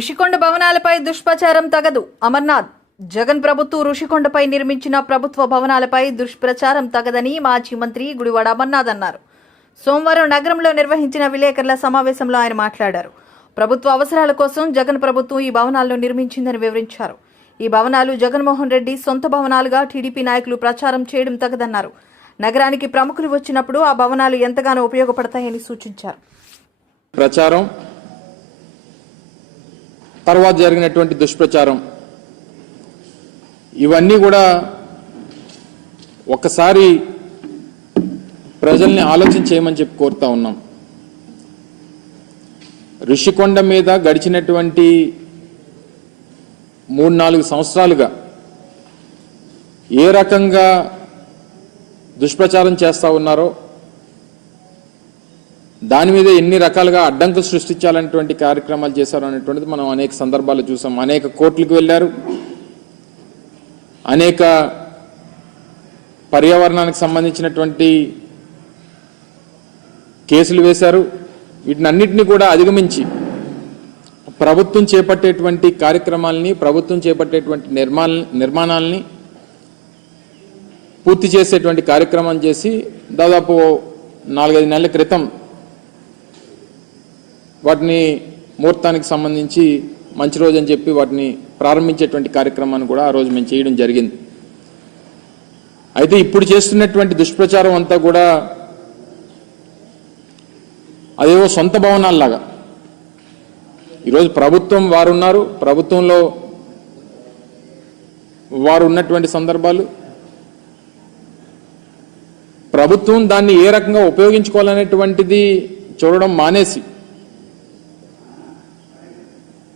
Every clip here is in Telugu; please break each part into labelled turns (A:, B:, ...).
A: ఋషికొండ భవనాలపై దుష్ప్రచారం తగదు. అమర్నాథ్ జగన్ ప్రభుత్వం ఋషికొండపై నిర్మించిన ప్రభుత్వ భవనాలపై దుష్ప్రచారం తగదని మాజీ మంత్రి గుడివాడ అమర్నాథ్ అన్నారు. సోమవారం నగరంలో నిర్వహించిన విలేకరుల సమావేశంలో ఆయన మాట్లాడారు. ప్రభుత్వ అవసరాల కోసం జగన్ ప్రభుత్వం ఈ భవనాలను నిర్మించిందని వివరించారు. ఈ భవనాలు జగన్మోహన్ రెడ్డి సొంత భవనాలుగా టీడీపీ నాయకులు ప్రచారం చేయడం తగదన్నారు. నగరానికి ప్రముఖులు వచ్చినప్పుడు ఆ భవనాలు ఎంతగానో ఉపయోగపడతాయని సూచించారు.
B: ప్రచారం తర్వాత జరిగినటువంటి దుష్ప్రచారం. ఇవన్నీ కూడా ఒక్కసారి ప్రజల్ని ఆలోచన చేయమని చెప్పి కోరుతా ఉన్నాం. ఋషికొండ మీద గడిచినటువంటి మూడు నాలుగు సంవత్సరాలుగా ఏ రకంగా దుష్ప్రచారం చేస్తూ ఉన్నారో దాని మీద ఎన్ని రకాలుగా అడ్డంకులు సృష్టించాలనేటువంటి కార్యక్రమాలు చేశారు అనేటువంటిది మనం అనేక సందర్భాలు చూసాం. అనేక కోర్టులకు వెళ్ళారు. అనేక పర్యావరణానికి సంబంధించినటువంటి కేసులు వేశారు. వీటినన్నిటిని కూడా అధిగమించి ప్రభుత్వం చేపట్టేటువంటి కార్యక్రమాలని ప్రభుత్వం చేపట్టేటువంటి నిర్మాణ నిర్మాణాలని పూర్తి చేసేటువంటి కార్యక్రమం చేసి దాదాపు నాలుగైదు నెలల క్రితం వాటిని ముహూర్తానికి సంబంధించి మంచి రోజు అని చెప్పి వాటిని ప్రారంభించేటువంటి కార్యక్రమాన్ని కూడా ఆ రోజు మేము చేయడం జరిగింది. అయితే ఇప్పుడు చేస్తున్నటువంటి దుష్ప్రచారం అంతా కూడా అదేవో సొంత భవనాల్లాగా. ఈరోజు ప్రభుత్వం వారు ఉన్నారు ప్రభుత్వంలో వారు ఉన్నటువంటి సందర్భాలు. ప్రభుత్వం దాన్ని ఏ రకంగా ఉపయోగించుకోవాలనేటువంటిది చూడడం మానేసి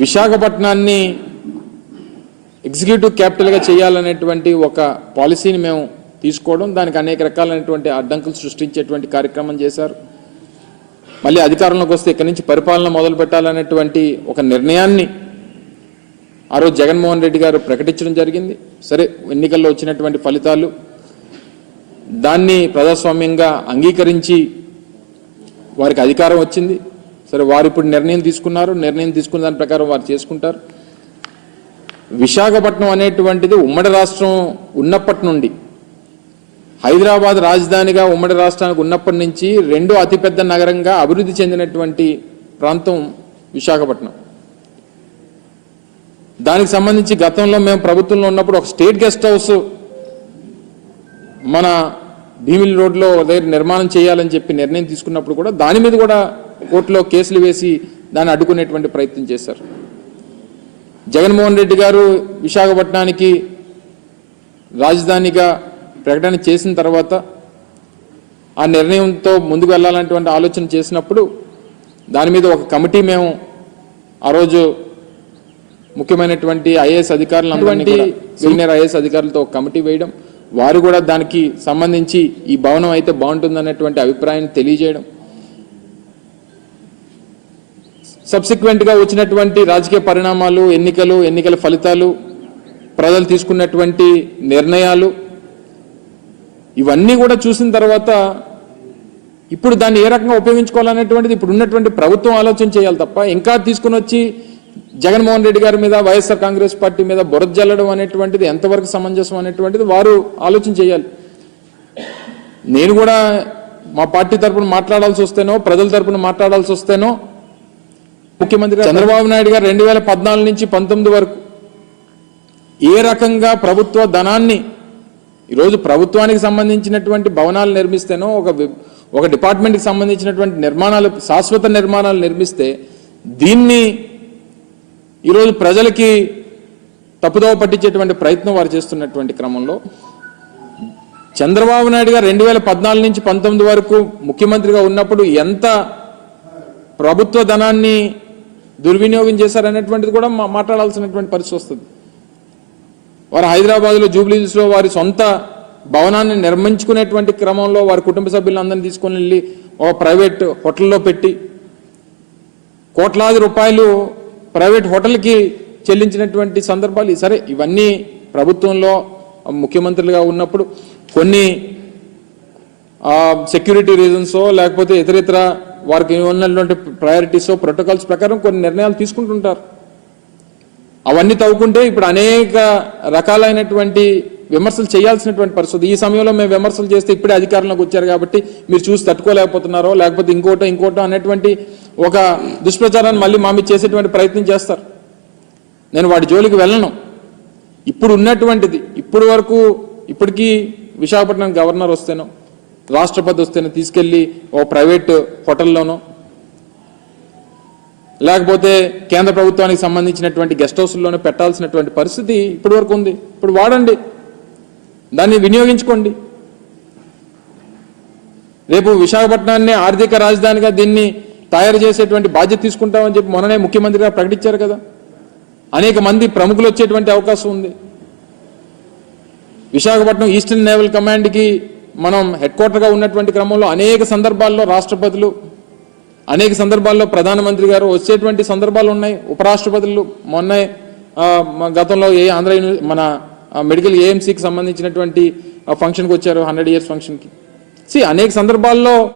B: విశాఖపట్నాన్ని ఎగ్జిక్యూటివ్ క్యాపిటల్గా చేయాలనేటువంటి ఒక పాలసీని మేము తీసుకోవడం దానికి అనేక రకాలైనటువంటి అడ్డంకులు సృష్టించేటువంటి కార్యక్రమం చేశారు. మళ్ళీ అధికారంలోకి వస్తే ఇక్కడి నుంచి పరిపాలన మొదలు పెట్టాలనేటువంటి ఒక నిర్ణయాన్ని ఆ రోజు జగన్మోహన్ రెడ్డి గారు ప్రకటించడం జరిగింది. సరే ఎన్నికల్లో వచ్చినటువంటి ఫలితాలు దాన్ని ప్రజాస్వామ్యంగా అంగీకరించి వారికి అధికారం వచ్చింది. సరే వారు ఇప్పుడు నిర్ణయం తీసుకున్నారు. నిర్ణయం తీసుకున్న దాని ప్రకారం వారు చేసుకుంటారు. విశాఖపట్నం అనేటువంటిది ఉమ్మడి రాష్ట్రం ఉన్నప్పటి నుండి హైదరాబాద్ రాజధానిగా ఉమ్మడి రాష్ట్రానికి ఉన్నప్పటి నుంచి రెండో అతిపెద్ద నగరంగా అభివృద్ధి చెందినటువంటి ప్రాంతం విశాఖపట్నం. దానికి సంబంధించి గతంలో మేము ప్రభుత్వంలో ఉన్నప్పుడు ఒక స్టేట్ గెస్ట్ హౌస్ మన భీమిలి రోడ్లో దగ్గర నిర్మాణం చేయాలని చెప్పి నిర్ణయం తీసుకున్నప్పుడు కూడా దాని మీద కూడా కోర్టులో కేసులు వేసి దాన్ని అడ్డుకునేటువంటి ప్రయత్నం చేశారు. జగన్మోహన్ రెడ్డి గారు విశాఖపట్నానికి రాజధానిగా ప్రకటన చేసిన తర్వాత ఆ నిర్ణయంతో ముందుకు వెళ్ళాలనేటువంటి ఆలోచన చేసినప్పుడు దాని మీద ఒక కమిటీ మేము ఆ రోజు ముఖ్యమైనటువంటి ఐఏఎస్ అధికారులు సీనియర్ ఐఏఎస్ అధికారులతో ఒక కమిటీ వేయడం వారు కూడా దానికి సంబంధించి ఈ భవనం అయితే బాగుంటుందన్నటువంటి అభిప్రాయాన్ని తెలియజేయడం సబ్సిక్వెంట్గా వచ్చినటువంటి రాజకీయ పరిణామాలు ఎన్నికలు ఎన్నికల ఫలితాలు ప్రజలు తీసుకున్నటువంటి నిర్ణయాలు ఇవన్నీ కూడా చూసిన తర్వాత ఇప్పుడు దాన్ని ఏ రకంగా ఉపయోగించుకోవాలనేటువంటిది ఇప్పుడు ఉన్నటువంటి ప్రభుత్వం ఆలోచన చేయాలి తప్ప ఇంకా తీసుకుని వచ్చి జగన్మోహన్ రెడ్డి గారి మీద వైఎస్ఆర్ కాంగ్రెస్ పార్టీ మీద బురద జల్లడం అనేటువంటిది ఎంతవరకు సమంజసం అనేటువంటిది వారు ఆలోచన చేయాలి. నేను కూడా మా పార్టీ తరపున మాట్లాడాల్సి వస్తేనో ప్రజల తరపున మాట్లాడాల్సి వస్తేనో ముఖ్యమంత్రి చంద్రబాబు నాయుడు గారు రెండు వేల పద్నాలుగు నుంచి పంతొమ్మిది వరకు ఏ రకంగా ప్రభుత్వ ధనాన్ని ఈరోజు ప్రభుత్వానికి సంబంధించినటువంటి భవనాలు నిర్మిస్తేనో ఒక ఒక డిపార్ట్మెంట్కి సంబంధించినటువంటి నిర్మాణాలు శాశ్వత నిర్మాణాలు నిర్మిస్తే దీన్ని ఈరోజు ప్రజలకి తప్పుదోవ పట్టించేటువంటి ప్రయత్నం వారు చేస్తున్నటువంటి క్రమంలో చంద్రబాబు నాయుడు గారు రెండు వేల పద్నాలుగు నుంచి పంతొమ్మిది వరకు ముఖ్యమంత్రిగా ఉన్నప్పుడు ఎంత ప్రభుత్వ ధనాన్ని దుర్వినియోగం చేశారనేటువంటిది కూడా మాట్లాడాల్సినటువంటి పరిస్థితి వస్తుంది. వారు హైదరాబాద్లో జూబ్లీస్లో వారి సొంత భవనాన్ని నిర్మించుకునేటువంటి క్రమంలో వారి కుటుంబ సభ్యులందరినీ తీసుకొని వెళ్ళి ఒక ప్రైవేట్ హోటల్లో పెట్టి కోట్లాది రూపాయలు ప్రైవేట్ హోటల్కి చెల్లించినటువంటి సందర్భాలు సరే ఇవన్నీ ప్రభుత్వంలో ముఖ్యమంత్రులుగా ఉన్నప్పుడు కొన్ని సెక్యూరిటీ రీజన్సో లేకపోతే ఇతరితర వారికి ఉన్నటువంటి ప్రయారిటీసో ప్రోటోకాల్స్ ప్రకారం కొన్ని నిర్ణయాలు తీసుకుంటుంటారు. అవన్నీ తవ్వుకుంటే ఇప్పుడు అనేక రకాలైనటువంటి విమర్శలు చేయాల్సినటువంటి పరిస్థితి. ఈ సమయంలో మేము విమర్శలు చేస్తే ఇప్పుడే అధికారంలోకి వచ్చారు కాబట్టి మీరు చూసి తట్టుకోలేకపోతున్నారో లేకపోతే ఇంకోటో ఇంకోటో అనేటువంటి ఒక దుష్ప్రచారాన్ని మళ్ళీ మా మీద చేసేటువంటి ప్రయత్నం చేస్తారు. నేను వాటి జోలికి వెళ్ళను. ఇప్పుడు ఉన్నటువంటిది ఇప్పుడు వరకు ఇప్పటికీ విశాఖపట్నం గవర్నర్ వస్తేనో రాష్ట్రపతి వస్తేనో తీసుకెళ్ళి ఓ ప్రైవేట్ హోటల్లోనో లేకపోతే కేంద్ర ప్రభుత్వానికి సంబంధించినటువంటి గెస్ట్ హౌస్లోనే పెట్టాల్సినటువంటి పరిస్థితి ఇప్పటి వరకు ఉంది. ఇప్పుడు వాడండి. దాన్ని వినియోగించుకోండి. రేపు విశాఖపట్నాన్ని ఆర్థిక రాజధానిగా దీన్ని తయారు చేసేటువంటి బాధ్యత తీసుకుంటామని చెప్పి మొన్ననే ముఖ్యమంత్రి గారు ప్రకటించారు కదా. అనేక మంది ప్రముఖులు వచ్చేటువంటి అవకాశం ఉంది. విశాఖపట్నం ఈస్టర్న్ నేవల్ కమాండ్కి మనం హెడ్ క్వార్టర్గా ఉన్నటువంటి క్రమంలో అనేక సందర్భాల్లో రాష్ట్రపతులు అనేక సందర్భాల్లో ప్రధానమంత్రి గారు వచ్చేటువంటి సందర్భాలు ఉన్నాయి. ఉపరాష్ట్రపతులు మొన్న గతంలో ఏ ఆంధ్ర మన మెడికల్ ఏఎంసీకి సంబంధించినటువంటి ఫంక్షన్కి వచ్చారు హండ్రెడ్ ఇయర్స్ ఫంక్షన్కి సి అనేక సందర్భాల్లో